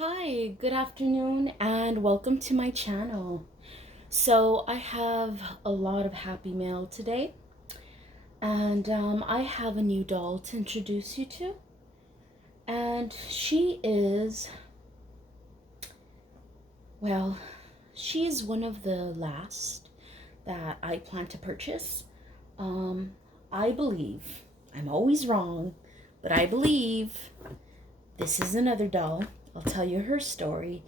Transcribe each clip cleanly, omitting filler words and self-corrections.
Hi, good afternoon, and welcome to my channel. So, I have a lot of happy mail today, and I have a new doll to introduce you to. And she is, well, she is one of the last that I plan to purchase. Um, I believe, I'm always wrong, but I believe this is another doll. I'll tell you her story.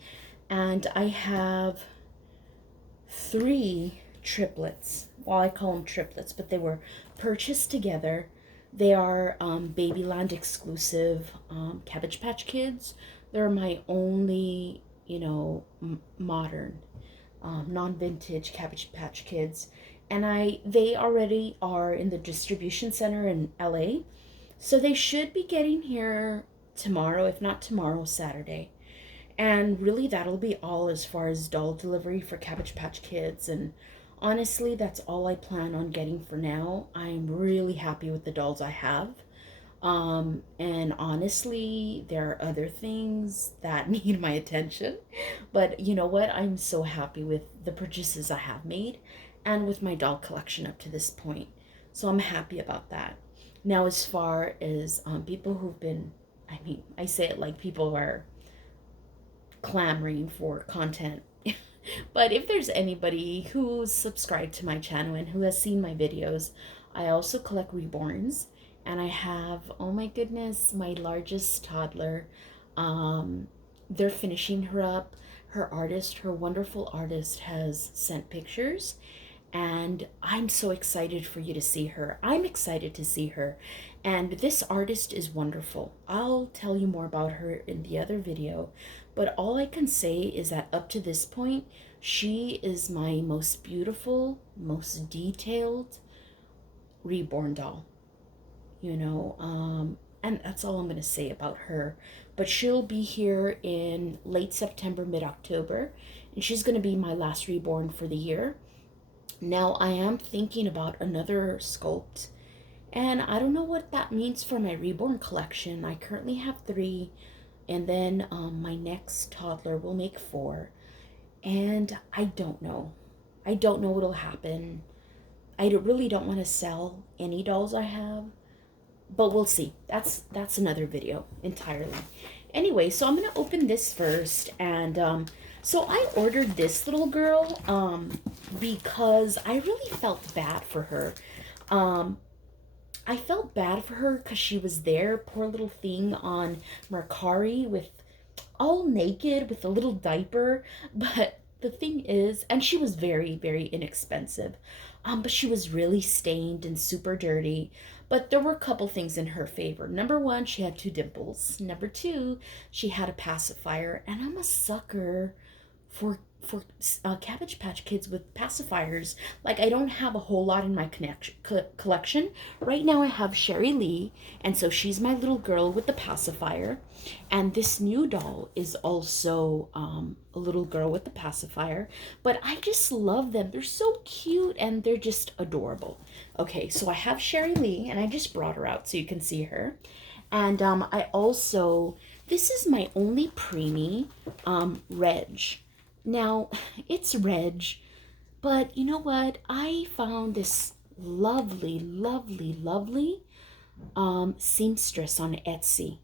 And I have three triplets. Well, I call them triplets, but they were purchased together. They are Babyland exclusive Cabbage Patch Kids. They're my only, modern, non-vintage Cabbage Patch Kids, and they already are in the distribution center in LA, so they should be getting here tomorrow, if not tomorrow, Saturday. And really, that'll be all as far as doll delivery for Cabbage Patch Kids. And honestly, that's all I plan on getting for now. I'm really happy with the dolls I have. And honestly, there are other things that need my attention. But you know what? I'm so happy with the purchases I have made and with my doll collection up to this point. So I'm happy about that. Now, as far as people who've been, I say it like people are clamoring for content. But if there's anybody who's subscribed to my channel and who has seen my videos, I also collect Reborns. And I have, oh my goodness, my largest toddler. They're finishing her up. Her wonderful artist, has sent pictures. And I'm so excited for you to see her. I'm excited to see her. And this artist is wonderful. I'll tell you more about her in the other video. But all I can say is that up to this point, she is my most beautiful, most detailed reborn doll. And that's all I'm going to say about her. But she'll be here in late September, mid-October. And she's going to be my last reborn for the year. Now, I am thinking about another sculpt, and I don't know what that means for my reborn collection. I currently have three, and then my next toddler will make four, and I don't know. I don't know what'll happen. Really don't want to sell any dolls I have, but we'll see. That's another video entirely. Anyway, so I'm gonna open this first, and so I ordered this little girl because I really felt bad for her. Um, I felt bad for her because she was there, poor little thing, on Mercari with all naked with a little diaper. But the thing is, and she was very, very inexpensive. But she was really stained and super dirty. But there were a couple things in her favor. Number one, she had two dimples. Number two, she had a pacifier. And I'm a sucker for Cabbage Patch Kids with pacifiers. Like, I don't have a whole lot in my collection. Right now I have Sherry Lee, and so she's my little girl with the pacifier. And this new doll is also a little girl with the pacifier. But I just love them. They're so cute and they're just adorable. Okay, so I have Sherry Lee, and I just brought her out so you can see her. And I also, this is my only preemie, Reg. Now, it's Reg, but you know what? I found this lovely, lovely, lovely seamstress on Etsy.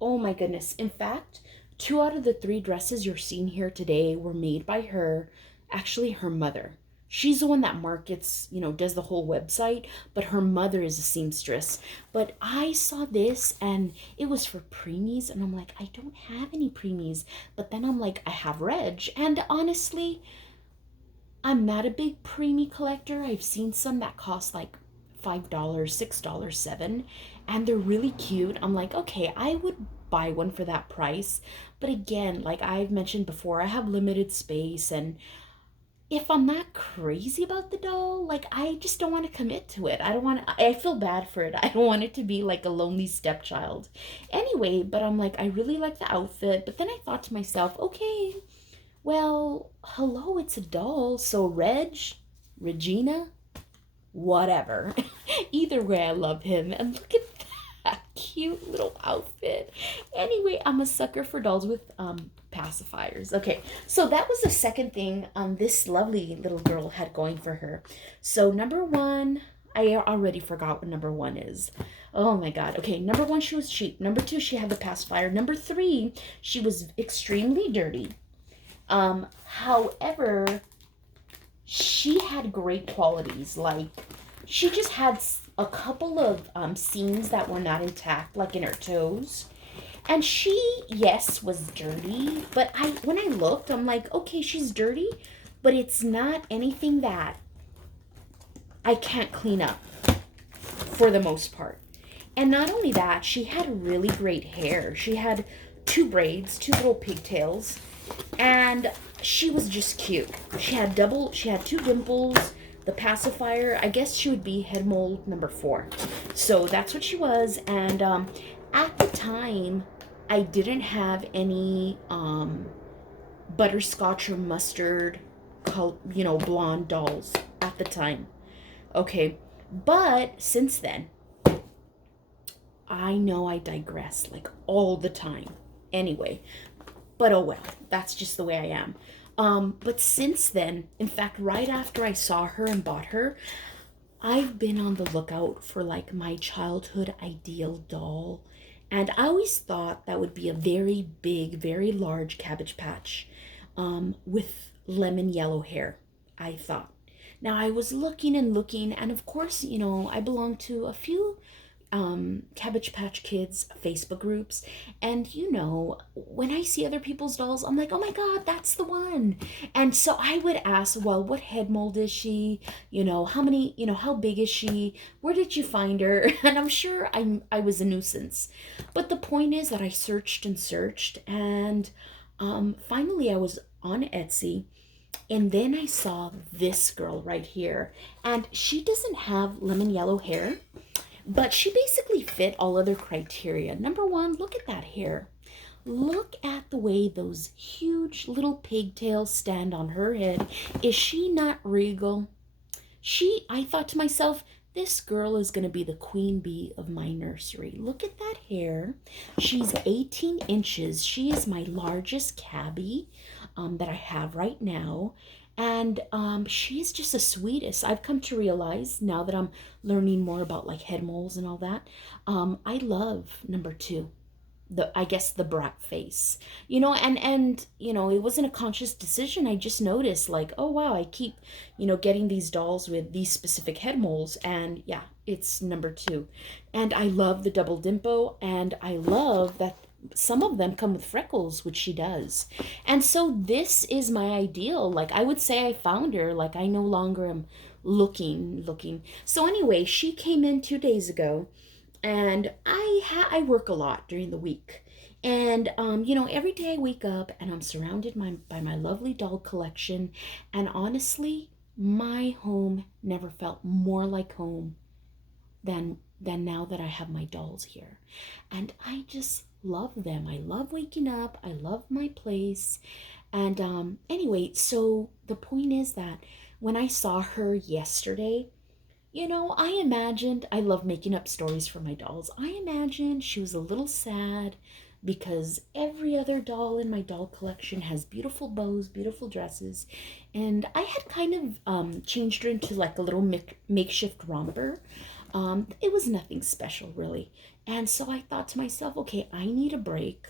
Oh my goodness. In fact, two out of the three dresses you're seeing here today were made by her, actually her mother. She's the one that markets, does the whole website, but her mother is a seamstress. But I saw this and it was for preemies, and I'm like, I don't have any preemies. But then I'm like, I have Reg. And honestly, I'm not a big preemie collector. I've seen some that cost like $5, $6, $7, and they're really cute. I'm like, okay, I would buy one for that price. But again, like I've mentioned before, I have limited space, and if I'm not crazy about the doll, like I just don't want to commit to it. I feel bad for it. I don't want it to be like a lonely stepchild. Anyway, but I'm like, I really like the outfit. But then I thought to myself, okay, well, hello, it's a doll. So Regina, whatever. Either way, I love him. And look at that. cute little outfit. Anyway, I'm a sucker for dolls with pacifiers. Okay, so that was the second thing this lovely little girl had going for her. So number one, I already forgot what number one is. Oh my god. Okay, number one, she was cheap. Number two, she had the pacifier. Number three, she was extremely dirty. However, she had great qualities. Like, she just had a couple of seams that were not intact, like in her toes. And she, yes, was dirty, but when I looked, I'm like, okay, she's dirty, but it's not anything that I can't clean up for the most part. And not only that, she had really great hair. She had two braids, two little pigtails, and she was just cute. She had two dimples, the pacifier. I guess she would be head mold number 4. So that's what she was. And at the time, I didn't have any butterscotch or mustard, blonde dolls at the time. Okay, but since then, I know I digress like all the time. Anyway, but oh well, that's just the way I am. But since then, in fact, right after I saw her and bought her, I've been on the lookout for like my childhood ideal doll. And I always thought that would be a very big, very large Cabbage Patch with lemon yellow hair, I thought. Now I was looking and looking, and of course, I belong to a few Cabbage Patch Kids Facebook groups, and when I see other people's dolls, I'm like, oh my god, that's the one. And so I would ask, well, what head mold is she? How big is she? Where did you find her? And I'm sure I was a nuisance. But the point is that I searched and searched, and finally I was on Etsy. And then I saw this girl right here, and she doesn't have lemon yellow hair, but she basically fit all other criteria. Number one, look at that hair. Look at the way those huge little pigtails stand on her head. Is she not regal? I thought to myself, this girl is going to be the queen bee of my nursery. Look at that hair. She's 18 inches. She is my largest cabbie that I have right now. And she's just the sweetest. I've come to realize now that I'm learning more about like head molds and all that. I love number 2. I guess the brat face, and it wasn't a conscious decision. I just noticed like, oh wow, I keep, getting these dolls with these specific head molds, and yeah, it's number 2. And I love the double dimple, and I love that some of them come with freckles, which she does. And so this is my ideal. Like, I would say I found her. Like, I no longer am looking. So anyway, she came in 2 days ago, and I work a lot during the week. And every day I wake up and I'm surrounded by my lovely doll collection. And honestly, my home never felt more like home than now that I have my dolls here. And I just love them. I love waking up. I love my place. And anyway, so the point is that when I saw her yesterday, I love making up stories for my dolls. I imagined she was a little sad because every other doll in my doll collection has beautiful bows, beautiful dresses. And I had kind of changed her into like a little makeshift romper. It was nothing special, really. And so I thought to myself, okay, I need a break.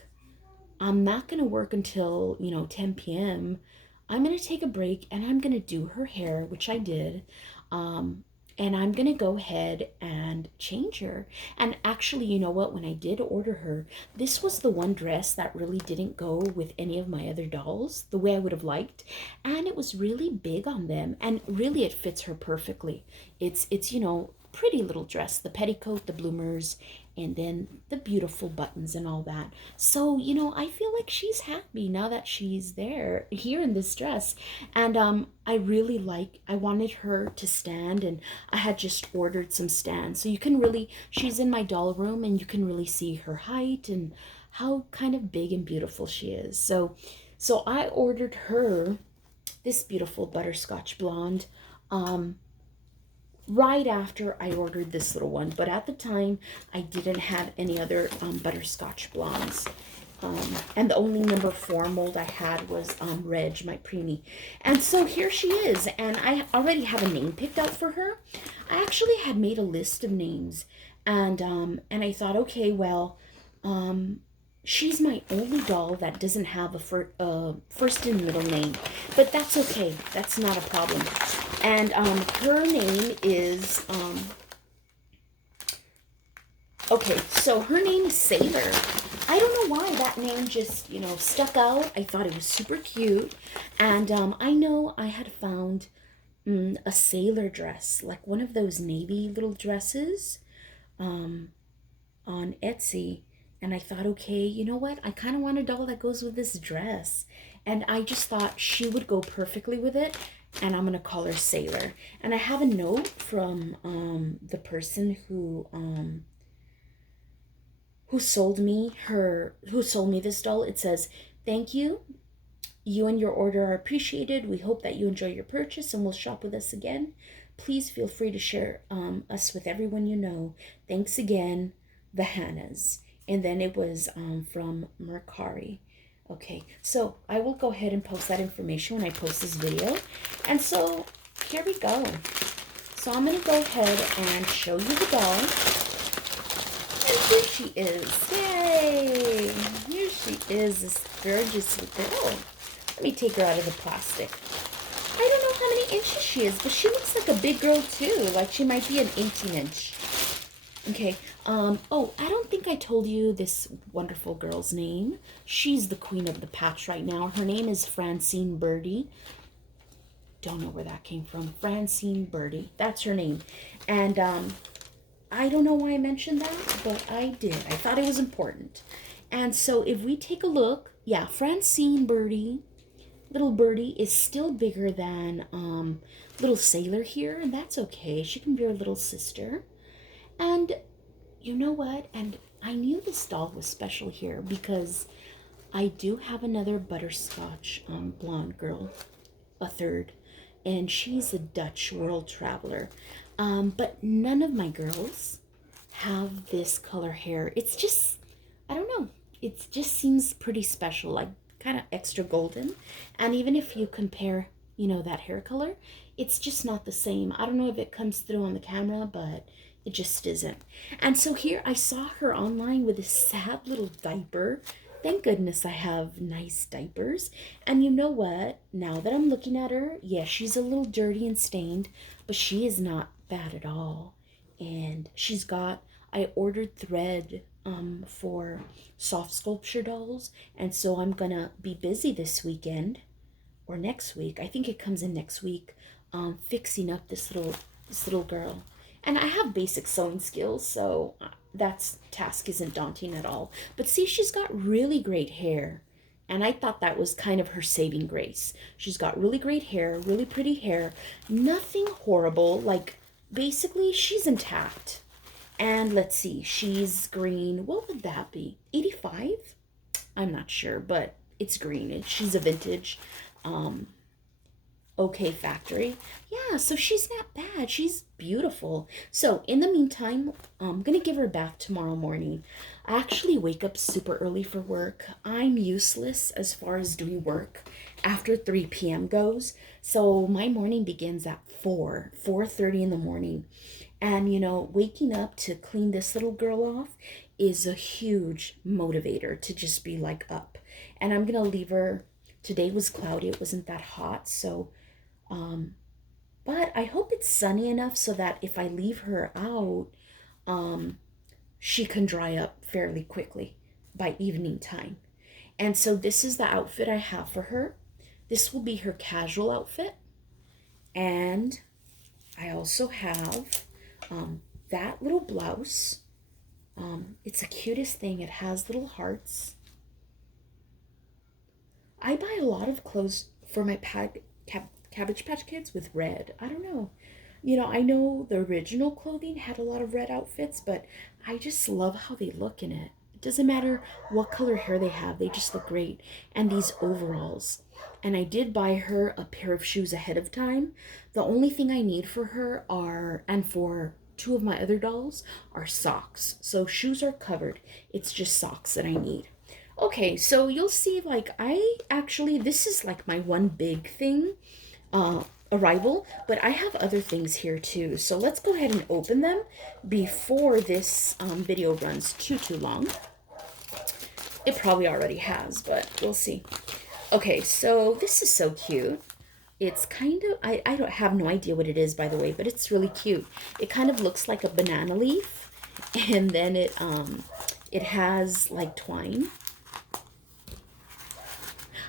I'm not going to work until, 10 p.m. I'm going to take a break, and I'm going to do her hair, which I did. And I'm going to go ahead and change her. And actually, you know what? When I did order her, this was the one dress that really didn't go with any of my other dolls the way I would have liked. And it was really big on them. And really, it fits her perfectly. It's pretty little dress, the petticoat, the bloomers, and then the beautiful buttons and all that. So, I feel like she's happy now that she's here in this dress. And I wanted her to stand, and I had just ordered some stands. So she's in my doll room, and you can really see her height and how kind of big and beautiful she is. So I ordered her this beautiful butterscotch blonde right after I ordered this little one. But at the time, I didn't have any other butterscotch blondes. And the only number 4 mold I had was Reg, my preemie. And so here she is. And I already have a name picked out for her. I actually had made a list of names. And I thought, okay, well, she's my only doll that doesn't have a first and middle name. But that's okay. That's not a problem. And her name is... okay, so her name is Sailor. I don't know why that name just, stuck out. I thought it was super cute. And I know I had found a sailor dress, like one of those navy little dresses on Etsy. And I thought, okay, you know what? I kind of want a doll that goes with this dress. And I just thought she would go perfectly with it. And I'm going to call her Sailor. And I have a note from the person who sold me this doll. It says, "Thank you. You and your order are appreciated. We hope that you enjoy your purchase and will shop with us again. Please feel free to share us with everyone you know. Thanks again, the Hannahs." And then it was from Mercari. Okay, so I will go ahead and post that information when I post this video. And so here we go. So I'm going to go ahead and show you the doll. And here she is. Yay! Here she is, this gorgeous girl. Let me take her out of the plastic. I don't know how many inches she is, but she looks like a big girl too. Like she might be an 18-inch. Okay. Oh, I don't think I told you this wonderful girl's name. She's the queen of the patch right now. Her name is Francine Birdie. Don't know where that came from. Francine Birdie. That's her name. And I don't know why I mentioned that, but I did. I thought it was important. And so if we take a look, yeah, Francine Birdie, little Birdie, is still bigger than little Sailor here, and that's okay. She can be our little sister. And you know what? And I knew this doll was special here because I do have another butterscotch blonde girl, a third, and she's a Dutch world traveler. But none of my girls have this color hair. It's just, I don't know. It just seems pretty special, like kind of extra golden. And even if you compare, that hair color, it's just not the same. I don't know if it comes through on the camera, but it just isn't. And so here I saw her online with this sad little diaper. Thank goodness I have nice diapers. And you know what? Now that I'm looking at her, yeah, she's a little dirty and stained, but she is not bad at all. And I ordered thread for soft sculpture dolls. And so I'm gonna be busy this weekend or next week. I think it comes in next week, fixing up this little girl. And I have basic sewing skills, so that task isn't daunting at all. But see, she's got really great hair. And I thought that was kind of her saving grace. She's got really great hair, really pretty hair. Nothing horrible. Like, basically, she's intact. And let's see, she's green. What would that be? 85? I'm not sure, but it's green. She's a vintage. Okay factory. Yeah, so she's not bad. She's beautiful. So in the meantime, I'm gonna give her back tomorrow morning. I actually wake up super early for work. I'm useless as far as doing work after 3 p.m. goes. So my morning begins at 4:30 in the morning. And waking up to clean this little girl off is a huge motivator to just be like up. And I'm gonna leave her. Today was cloudy. It wasn't that hot, so but I hope it's sunny enough so that if I leave her out, she can dry up fairly quickly by evening time. And so this is the outfit I have for her. This will be her casual outfit. And I also have that little blouse. It's the cutest thing. It has little hearts. I buy a lot of clothes for my Cabbage Patch Kids with red. I don't know. I know the original clothing had a lot of red outfits, but I just love how they look in it. Doesn't matter what color hair they have, they just look great. And these overalls. And I did buy her a pair of shoes ahead of time. The only thing I need for her are, and for two of my other dolls, are socks. So shoes are covered. It's just socks that I need. Okay, so you'll see, like, this is like my one big thing, arrival, but I have other things here too. So let's go ahead and open them before this video runs too long. It probably already has, but we'll see. Okay, so this is so cute. It's kind of, I don't have no idea what it is, by the way, but it's really cute. It kind of looks like a banana leaf, and then it has like twine.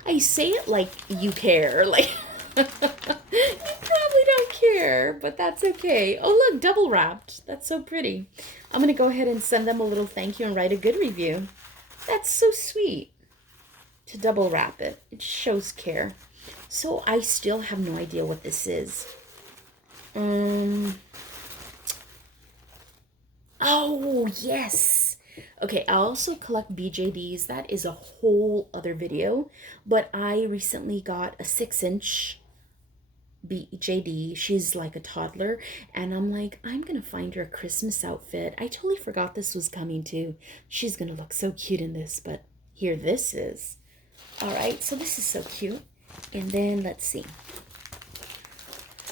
I say it like you care, like you probably don't care, but that's okay. Oh look, double wrapped. That's so pretty. I'm gonna go ahead and send them a little thank you and write a good review. That's so sweet to double wrap it. It shows care. So I still have no idea what this is. Oh, yes. Okay, I also collect BJDs. That is a whole other video. But I recently got a 6-inch BJD. She's like a toddler. And I'm like, I'm going to find her a Christmas outfit. I totally forgot this was coming too. She's going to look so cute in this. But here this is. All right, so this is so cute. And then let's see.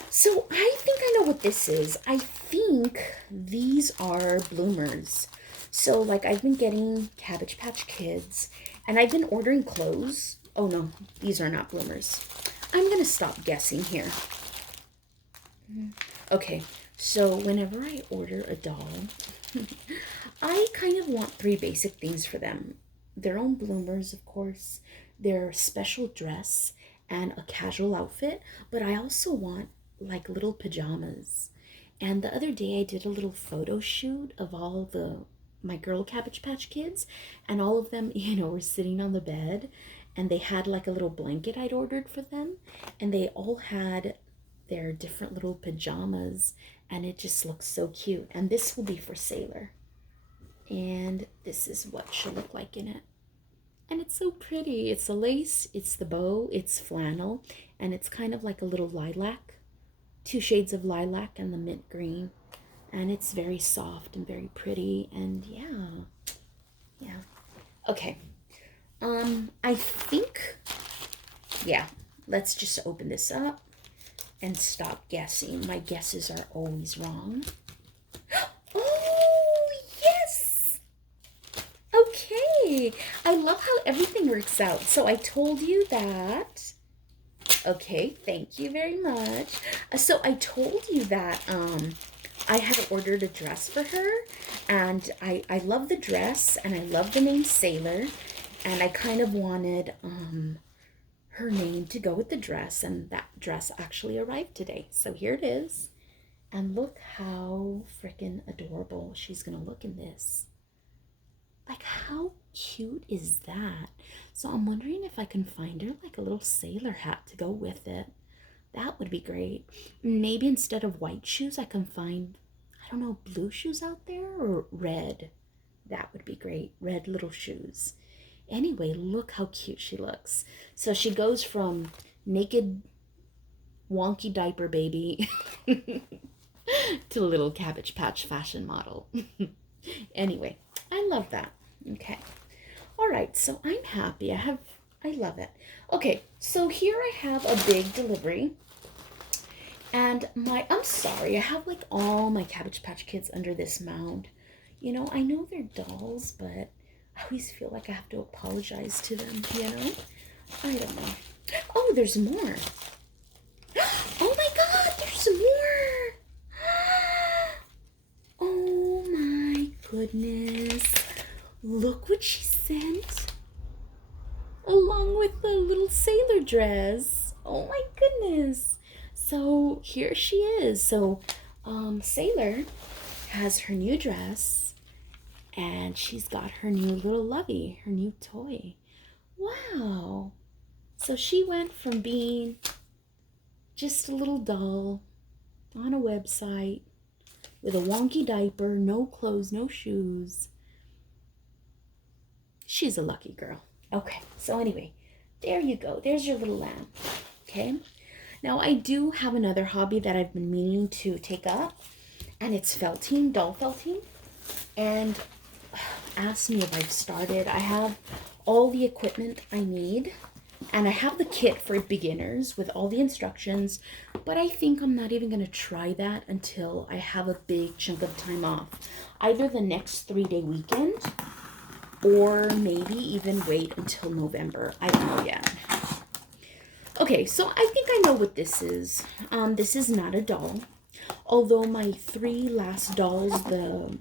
So I think I know what this is. I think these are bloomers. So like I've been getting Cabbage Patch Kids and I've been ordering clothes. Oh no, these are not bloomers. I'm gonna stop guessing here. Okay, so whenever I order a doll, I kind of want 3 basic things for them. Their own bloomers, of course, their special dress, and a casual outfit, but I also want like little pajamas. And the other day I did a little photo shoot of all my girl Cabbage Patch Kids, and all of them, were sitting on the bed, and they had like a little blanket I'd ordered for them, and they all had their different little pajamas, and it just looks so cute. And this will be for Sailor. And this is what she'll look like in it. And it's so pretty. It's the lace, it's the bow, it's flannel, and it's kind of like a little lilac. 2 shades of lilac and the mint green. And it's very soft and very pretty. And yeah. Okay. I think, let's just open this up and stop guessing. My guesses are always wrong. Oh, yes! Okay. I love how everything works out. So I told you that. Okay, thank you very much. So I told you that I had ordered a dress for her, and I love the dress, and I love the name Sailor, and I kind of wanted her name to go with the dress, and that dress actually arrived today. So here it is. And look how freaking adorable she's gonna look in this. Like, how cute is that? So I'm wondering if I can find her like a little sailor hat to go with it. That would be great. Maybe instead of white shoes, I can find, I don't know, blue shoes out there, or red. That would be great. Red little shoes. Anyway, look how cute she looks. So she goes from naked, wonky diaper baby to a little Cabbage Patch fashion model. Anyway, I love that. Okay. All right, so I'm happy. I love it. Okay, so here I have a big delivery. And I'm sorry, I have like all my Cabbage Patch Kids under this mound. I know they're dolls, but I always feel like I have to apologize to them, I don't know. Oh, there's more. Oh my God, there's more. Oh my goodness. Look what she sent. Along with the little sailor dress. Oh my goodness. So here she is. So Sailor has her new dress, and she's got her new little lovey, her new toy. Wow. So she went from being just a little doll on a website with a wonky diaper, no clothes, no shoes, She's a lucky girl. Okay, so anyway, there you go. There's your little lamb. Okay. Now I do have another hobby that I've been meaning to take up, and it's felting, doll felting. And ask me if I've started. I have all the equipment I need, and I have the kit for beginners with all the instructions, but I think I'm not even going to try that until I have a big chunk of time off. Either the next 3-day weekend, or maybe even wait until November. I don't know yet. Okay, so I think I know what this is. This is not a doll. Although my 3 last dolls, the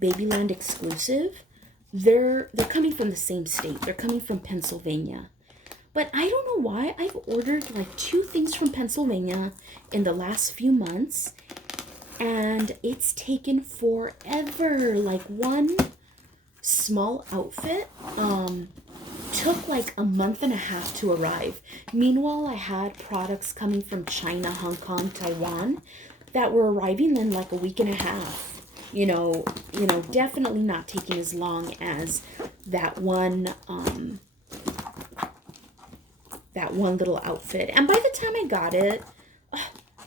Babyland exclusive, they're coming from the same state. They're coming from Pennsylvania. But I don't know why I've ordered like 2 things from Pennsylvania in the last few months, and it's taken forever. Like one small outfit took like a month and a half to arrive. Meanwhile, I had products coming from China, Hong Kong, Taiwan that were arriving in like a week and a half. You know, definitely not taking as long as that one little outfit. And by the time I got it,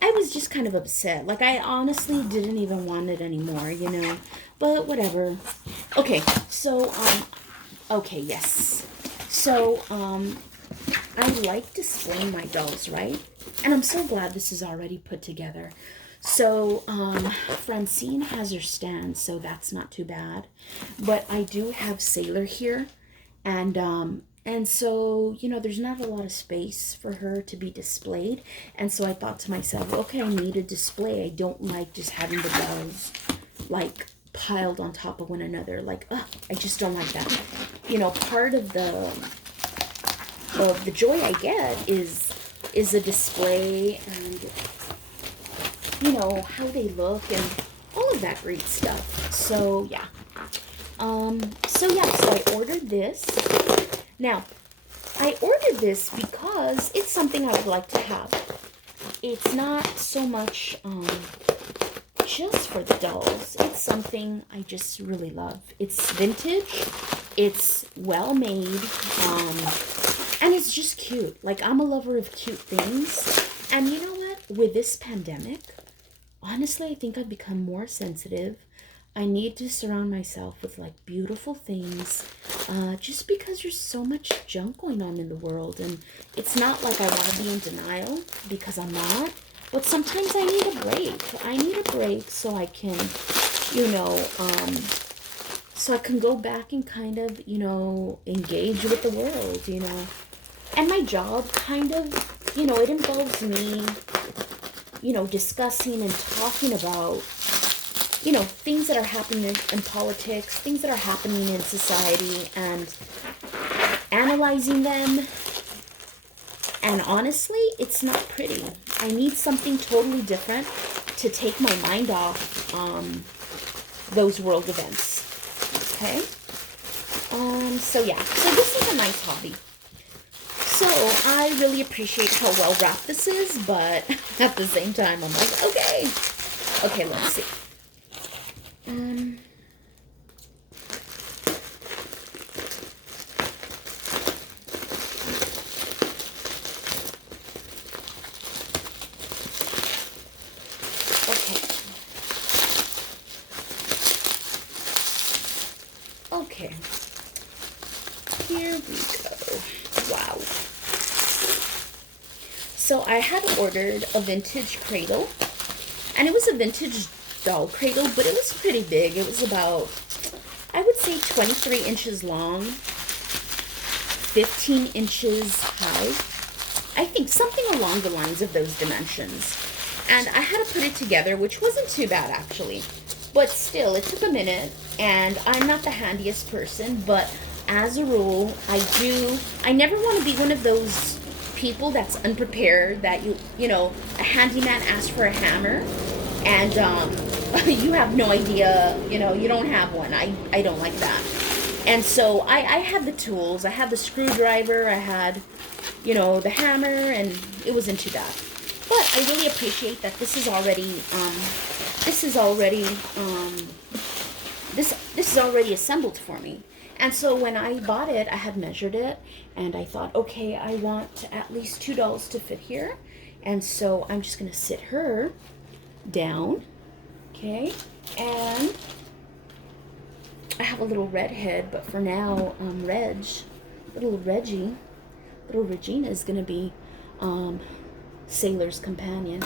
I was just kind of upset. Like, I honestly didn't even want it anymore, you know. But whatever. Okay, so, okay, yes. So, I like displaying my dolls, right? And I'm so glad this is already put together. So, Francine has her stand, so that's not too bad. But I do have Sailor here, and so, you know, there's not a lot of space for her to be displayed. And so I thought to myself, okay, I need a display. I don't like just having the dolls, like, piled on top of one another. Like, I just don't like that. You know, part of the joy I get is a display and, you know, how they look and all of that great stuff. So, yeah. So I ordered this. Now, I ordered this because it's something I would like to have. It's not so much just for the dolls. It's something I just really love. It's vintage. It's well made. And it's just cute. Like, I'm a lover of cute things. And you know what? With this pandemic, honestly, I think I've become more sensitive. I need to surround myself with, like, beautiful things, just because there's so much junk going on in the world. And it's not like I want to be in denial, because I'm not. But sometimes I need a break. I need a break so I can, you know, so I can go back and kind of, you know, engage with the world, you know. And my job kind of, you know, it involves me, you know, discussing and talking about, you know, things that are happening in politics, things that are happening in society, and analyzing them. And honestly, it's not pretty. I need something totally different to take my mind off those world events. Okay? So yeah. So this is a nice hobby. So I really appreciate how well wrapped this is, but at the same time, I'm like, okay. Okay, let's see. Okay. Here we go. Wow. So I had ordered a vintage cradle, and it was a vintage doll cradle, but it was pretty big. It was about, I would say, 23 inches long, 15 inches high. I think something along the lines of those dimensions. And I had to put it together, which wasn't too bad, actually. But still, it took a minute, and I'm not the handiest person, but as a rule, I never want to be one of those people that's unprepared, that you know, a handyman asks for a hammer, and you have no idea, you know, you don't have one. I don't like that. And so I had the tools. I had the screwdriver, I had, you know, the hammer, and it wasn't too bad. But I really appreciate that this is already assembled for me. And so when I bought it, I had measured it and I thought, okay, I want at least two dolls to fit here. And so I'm just gonna sit her down, okay? And I have a little redhead, but for now, little Regina is gonna be Sailor's companion.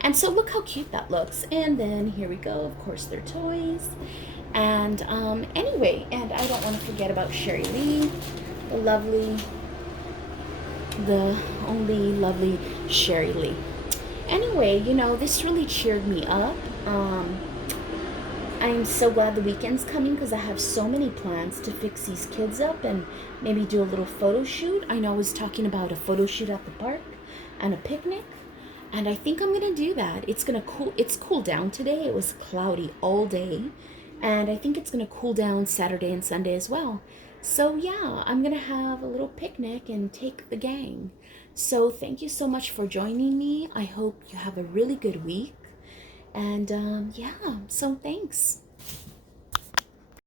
And so look how cute that looks. And then here we go, of course they're toys. And anyway, and I don't want to forget about Sherry Lee, the only lovely Sherry Lee. Anyway, you know, this really cheered me up. I'm so glad the weekend's coming because I have so many plans to fix these kids up and maybe do a little photo shoot. I know I was talking about a photo shoot at the park and a picnic, and I think I'm gonna do that. It's cooled down today. It was cloudy all day, and I think it's gonna cool down Saturday and Sunday as well. So yeah, I'm gonna have a little picnic and take the gang. So thank you so much for joining me. I hope you have a really good week. And yeah, so thanks.